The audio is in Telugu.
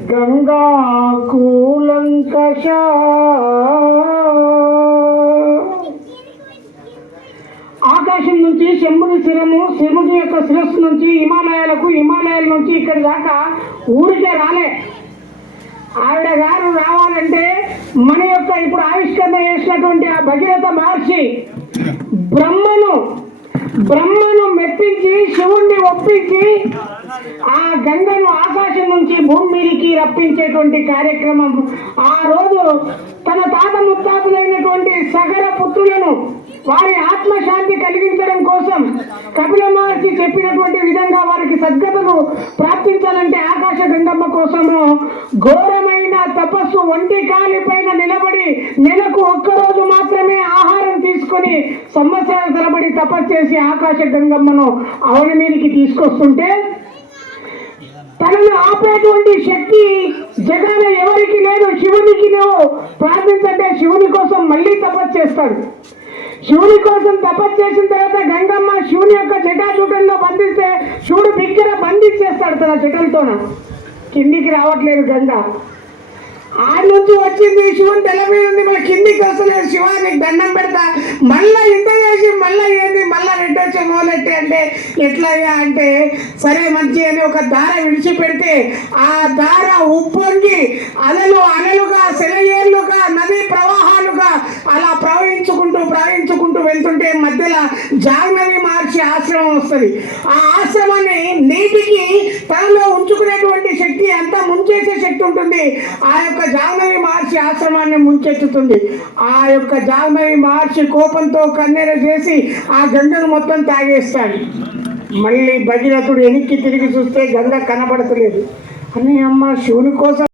గంగా కూలంకష ఆకాశం నుంచి శంభుని శిరము, శివుని యొక్క శిరస్సు నుంచి హిమాలయాలకు, హిమాలయాల నుంచి ఇక్కడి దాకా ఊరికే రాలే. ఆవిడ గారు రావాలంటే మన యొక్క ఇప్పుడు ఆవిష్కరణ చేసినటువంటి ఆ భగీరథ మహర్షి బ్రహ్మను మెప్పించి శివుణ్ణి ఒప్పించి ఆ గంగను ఆకాశం నుంచి భూమి మీదకి రప్పించేటువంటి కార్యక్రమం. ఆ రోజు తన తాత ముత్తాతలైనటువంటి సగర పుత్రులను వారి ఆత్మశాంతి కలిగించడం కోసం కపిల మహర్షి చెప్పినటువంటి విధంగా వారికి సద్గతులు ప్రాప్తించాలంటే ఆకాశ గంగమ్మ కోసము ఘోరమైన తపస్సు, ఒంటి కాలి పైన నిలబడి నెలకు ఒక్కరోజు మాత్రమే ఆహారం తీసుకొని సంవత్సరాల తరబడి తపస్సు చేసి ఆకాశ గంగమ్మను అవని మీదకి తీసుకొస్తుంటే తనను ఆపేటువంటి శక్తి జగన ఎవరికి లేదు. శివునికి నువ్వు ప్రార్థించంటే శివుని కోసం మళ్ళీ తపస్సు చేస్తాడు. శివుని కోసం తపస్సు చేసిన తర్వాత గంగమ్మ శివుని యొక్క జటాజూటంలో బంధిస్తే శివుడు బిగ్గర బంధించేస్తాడు తన జటలతోన. కిందికి రావట్లేదు గంగ. ఆడి నుంచి వచ్చింది శివుని తల మీద ఉంది, మన కిందికి వస్తలేదు. శివానికి దండం పెడతా, మళ్ళా ఇంత చేసి మళ్ళా ఏంది మళ్ళా రెడ్డొచ్చే మొదలెట్టి అంటే ఎట్లయ్యా అంటే సరే మంచి అని ఒక దార విడిచిపెడితే ఆ దార ఉప్పొంగి అలలుగా సెలయేర్లుగా నదీ ప్రవాహాలుగా అలా ప్రవహించుకుంటూ వెళ్తుంటే మధ్యలో జాహ్నవి మహర్షి ఆశ్రమం వస్తుంది. ఆ ఆశ్రమాన్ని నీటికి తనలో ఉంచుకునేటువంటి శక్తి, అంతా ముంచేసే శక్తి ఉంటుంది. ఆ యొక్క జాహ్నవి మహర్షి ఆశ్రమాన్ని ముంచెత్తుతుంది. ఆ యొక్క జాహ్నవి మహర్షి కోపంతో కన్నెర చేసి ఆ గంగను మొత్తం తాగేస్తాడు. మళ్ళీ భగీరథుడు వెనక్కి తిరిగి చూస్తే గంగ కనబడతలేదు. అని అమ్మ శివుని కోసం